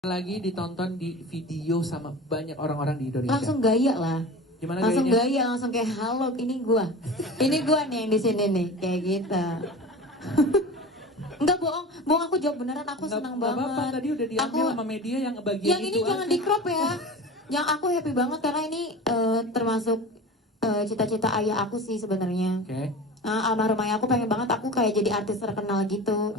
lagi ditonton di video sama banyak orang-orang di Indonesia. Langsung gaya lah. Gimana langsung gayanya? gaya, langsung kayak halo, ini gua. Ini gua nih yang di sini nih, kayak gitu. Enggak bohong aku jawab beneran, aku senang banget. Apa-apa, tadi udah diambil sama media yang bagian yang itu ini jangan aja. di crop ya. Yang aku happy banget karena ini termasuk cita-cita ayah aku sih sebenarnya. Oke. Almarhum ayah aku pengen banget aku kayak jadi artis terkenal gitu.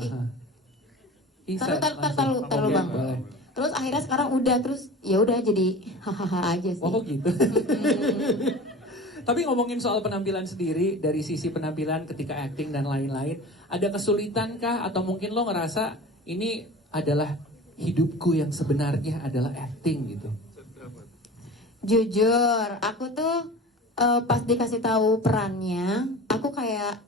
Taruh bang. Boleh. Terus akhirnya sekarang udah, terus ya udah jadi hahaha aja sih. Oh gitu. Tapi ngomongin soal penampilan sendiri, dari sisi penampilan ketika acting dan lain-lain, ada kesulitan kah atau mungkin lo ngerasa ini adalah hidupku yang sebenarnya adalah acting gitu? Jujur, aku tuh pas dikasih tahu perannya, aku kayak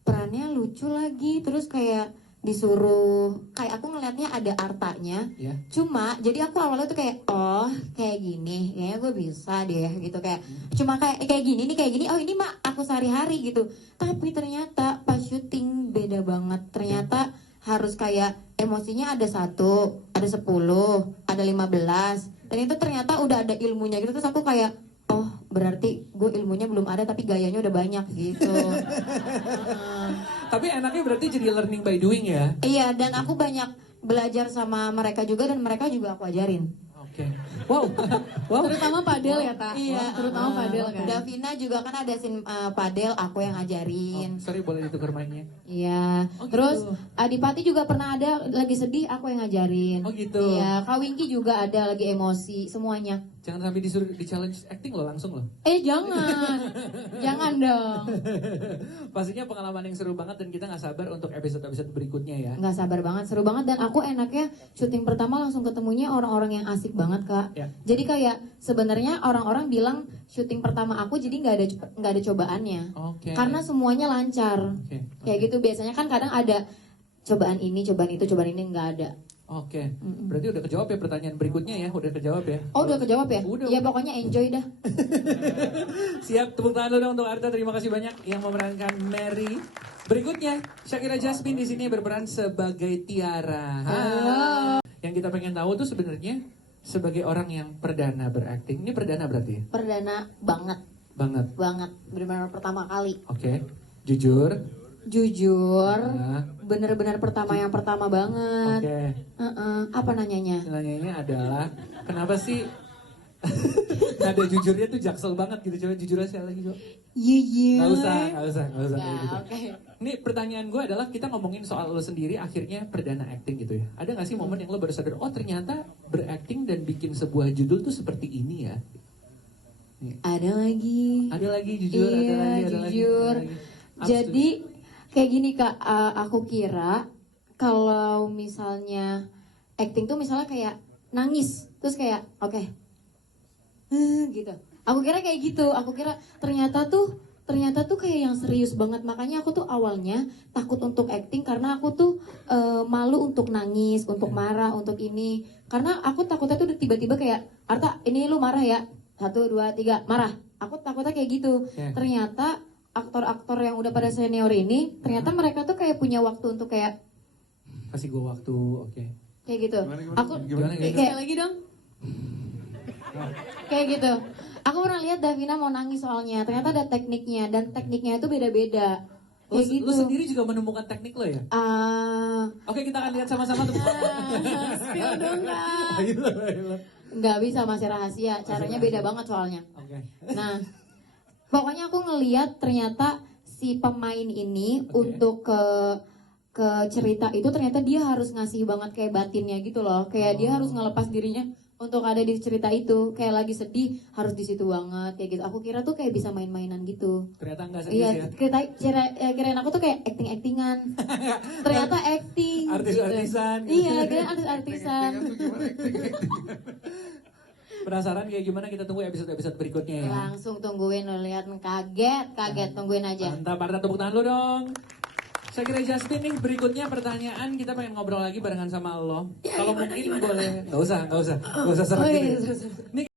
perannya lucu lagi, terus kayak disuruh, kayak aku ngelihatnya ada artanya. Ya. Cuma jadi aku awalnya tuh kayak oh kayak gini, kayaknya gue bisa deh gitu, kayak cuma kayak gini nih, kayak gini, oh ini mah aku sehari-hari gitu. Tapi ternyata pas syuting beda banget. Ternyata harus kayak emosinya ada 1, ada 10, ada 15. Dan itu ternyata udah ada ilmunya gitu. Terus aku kayak oh berarti gue ilmunya belum ada tapi gayanya udah banyak gitu. Tapi enaknya berarti jadi learning by doing ya? Iya, dan aku banyak belajar sama mereka juga, dan mereka juga aku ajarin. Oke. Wow. Wow. Terutama padel ya kak. Iya, Terutama padel kan. Davina juga kan ada scene padel, aku yang ngajarin. Sorry, boleh ditukar mainnya? Iya. Oh, gitu. Terus Adipati juga pernah ada lagi sedih, aku yang ngajarin. Oh, gitu. Iya, Kak Wingky juga ada lagi emosi, semuanya. Jangan sampai disuruh di challenge acting lo langsung lo. Jangan. Jangan dong. Pastinya pengalaman yang seru banget dan kita nggak sabar untuk episode-episode berikutnya ya. Nggak sabar banget, seru banget, dan aku enaknya syuting pertama langsung ketemunya orang-orang yang asik banget kak. Ya. Jadi kayak sebenarnya orang-orang bilang syuting pertama aku jadi nggak ada cobaannya. Oke. Karena semuanya lancar. Oke. Kayak gitu biasanya kan kadang ada cobaan ini, cobaan itu, cobaan ini, nggak ada. Oke. Berarti udah kejawab ya pertanyaan berikutnya ya, udah kejawab ya. Oh udah kejawab ya? Udah. Ya pokoknya enjoy dah. Siap, tepuk tangan dulu dong untuk Arta. Terima kasih banyak yang memerankan Mary. Berikutnya, Shakira Jasmine di sini berperan sebagai Tiara. Yang kita pengen tahu tuh sebenarnya sebagai orang yang perdana berakting. Ini perdana berarti ya? Perdana banget, Banget. benar-benar pertama kali. Oke. Jujur. Jujur, Nah. benar-benar yang pertama banget. Oke. Apa nanyanya? Nanyanya adalah kenapa sih nada jujurnya tuh jaksel banget gitu. Coba jujur aja lagi coba. Iya. Nggak usah kayak gitu. Oke. Ini pertanyaan gue adalah kita ngomongin soal lo sendiri akhirnya perdana acting gitu ya. Ada gak sih momen yang lo baru sadar, oh ternyata berakting dan bikin sebuah judul tuh seperti ini ya? Nih. Ada lagi. Ada lagi jujur, Iya, ada lagi. jujur. Ada lagi. Jadi kayak gini kak, aku kira kalau misalnya acting tuh misalnya kayak nangis, terus kayak oke. Gitu. Aku kira kayak gitu. Aku kira ternyata tuh kayak yang serius banget. Makanya aku tuh awalnya takut untuk acting karena aku tuh malu untuk nangis, untuk marah, untuk ini. Karena aku takutnya tuh tiba-tiba kayak Arta, ini lu marah ya. 1, 2, 3, marah. Aku takutnya kayak gitu. Yeah. Ternyata aktor-aktor yang udah pada senior ini, ternyata mereka tuh kayak punya waktu untuk kayak Kasih gue waktu, oke. kayak gitu. Gimana? Kayak lagi dong. kayak gitu. Aku pernah lihat Davina mau nangis soalnya. Ternyata ada tekniknya, dan tekniknya itu beda-beda. Kayak gitu. Lu sendiri juga menemukan teknik lo ya? Oke, kita akan lihat sama-sama tuh. Spill dong kak. Nggak bisa, masih rahasia. Caranya beda banget soalnya. Oke. Nah, pokoknya aku ngeliat ternyata si pemain ini untuk ke cerita itu ternyata dia harus ngasih banget kayak batinnya gitu loh. Kayak dia harus ngelepas dirinya untuk ada di cerita itu. Kayak lagi sedih harus di situ banget kayak gitu. Aku kira tuh kayak bisa main-mainan gitu. Ternyata enggak serius ya? Iya, kirain aku tuh kayak acting-actingan. Ternyata acting. Artis-artisan. Gitu. Iya, kirain artis-artisan. Penasaran kayak gimana? Kita tunggu episode-episode berikutnya ya. Langsung tungguin lo, lihat kaget, tungguin aja. Mantap, Arta, tepuk tangan lu dong. Shakira Jasmine nih, berikutnya pertanyaan kita pengen ngobrol lagi barengan sama lo. Kalau mungkin boleh, nggak usah serak Oh, iya, gitu. terus. Nih